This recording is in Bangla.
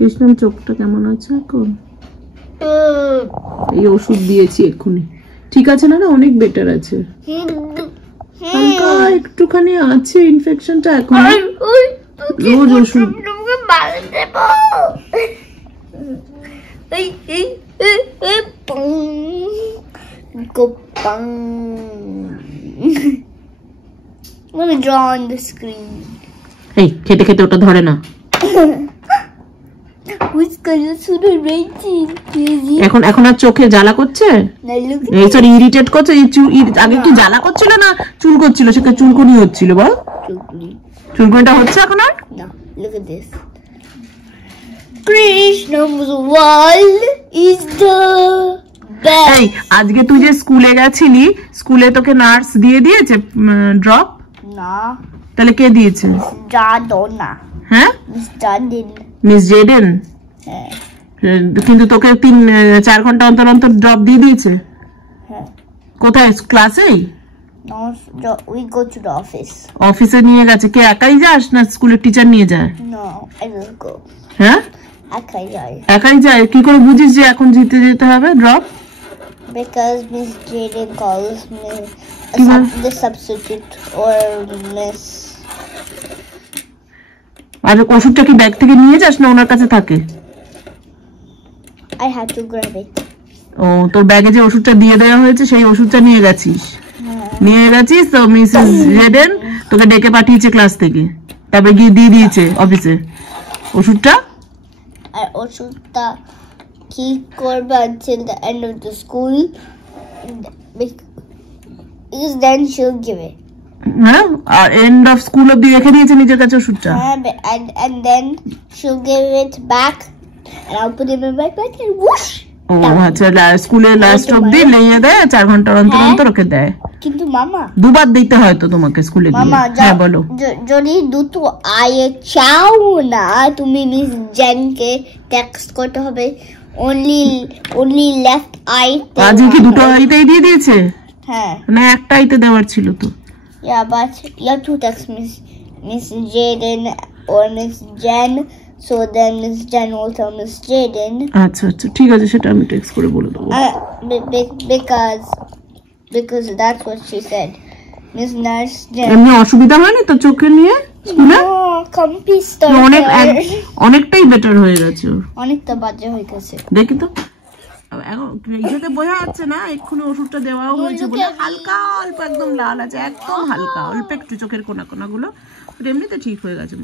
কৃষ্ণম চোখটা কেমন আছে এখন? এই ওষুধ দিয়েছি এক্ষুনি, ঠিক আছে না? অনেক বেটার আছে, হালকা একটুখানি আছে ইনফেকশনটা এখন। রোজ ওষুধ। Let me draw on the screen. এই খেতে খেতে ওটা ধরে না। এখন এখন আর চোখে জ্বালা করছে? এই সরি ইরিটেট করছে? আগে কি জ্বালা করছিল না চুল করছিল? সেটা চুলকুনি হচ্ছিল বল? চুলকুনিটা হচ্ছে এখন আর না। Look at this. Krishnam's wall is the best. এই আজকে তুই যে স্কুলে গেছিলি, স্কুলে তোকে নার্স দিয়ে দিয়েছে ড্রপ? না। তাহলে কে দিয়েছে? জাদনা। হ্যাঁ, মিস জাদেন। Miss Zn? হ্যাঁ। কিন্তু তোকে 3-4 ঘন্টা অন্তর অন্তর ড্রপ দিয়ে দিয়েছে? হ্যাঁ। কোথায়? ক্লাসেই? No, we go to the office. অফিসে নিয়ে গেছে? কে একাই যাস না স্কুলের টিচার নিয়ে যায়? No, I will go. হ্যাঁ, একাই যাই। একাই যায়? কি করে বুঝিস যে এখন যেতে হবে drop? Because Miss Jaden calls me the substitute or Miss. আর ওষুধটা কি ব্যাগ থেকে নিয়ে যাস না ওনার কাছে থাকে? I had to grab it. ও, তোর ব্যাগে যে ওষুধটা দিয়ে দেওয়া হয়েছে সেই ওষুধটা নিয়ে গেছিস? নিয়ে গেছিস তো মিসেস জেডেন তোকে ডেকে পাঠিয়েছে ক্লাস থেকে, তারপরে গিয়ে দিয়ে দিয়েছে অফিসে ওষুধটা? আর ওষুধটা কি করবে until the end of the school, because then she'll give it. হ্যাঁ, আর এন্ড অফ স্কুল অবধি রেখে দিয়েছে নিজের কাছে ওষুধটা? And then she'll give it back and I'll put it in my backpack and whoosh. ও আচ্ছা, স্কুলে লাস্ট অবধি নিয়ে দেয়, 4 ঘন্টা অন্তর অন্তর ওকে দেয়। কিন্তু মামা দুবার দিতে হয় তো তোমাকে স্কুলে গিয়ে। হ্যাঁ বলো। যদি দুটো আয়ে চাও না তুমি মিস জেনকে টেক্সট করতে হবে only left eye তে। আজকে কি দুটো আইতেই দিয়ে দিয়েছে? হ্যাঁ। না একটা আইতে দেওয়ার ছিল তো। Yeah, but you have to text Miss Jaden or Miss Jen, so then Miss Jen will tell Miss Jaden. আচ্ছা আচ্ছা ঠিক আছে, সেটা আমি টেক্সট করে বলে দেবো। Because that's what she said. Miss Nurse Jen. এমনি অসুবিধা হয়নি তো চোখে নিয়ে স্কুলে? অনেকটাই বেটার হয়ে গেছে, অনেকটা বাজে হয়ে গেছে। দেখি তো এখন ইয়েতে বোঝা যাচ্ছে না, এক্ষুনি ওষুধটা দেওয়াও হয়েছে বলে হালকা অল্প একদম লাল আছে, একদম হালকা অল্প একটু চোখের কোনা গুলো, এমনিতে ঠিক হয়ে গেছে।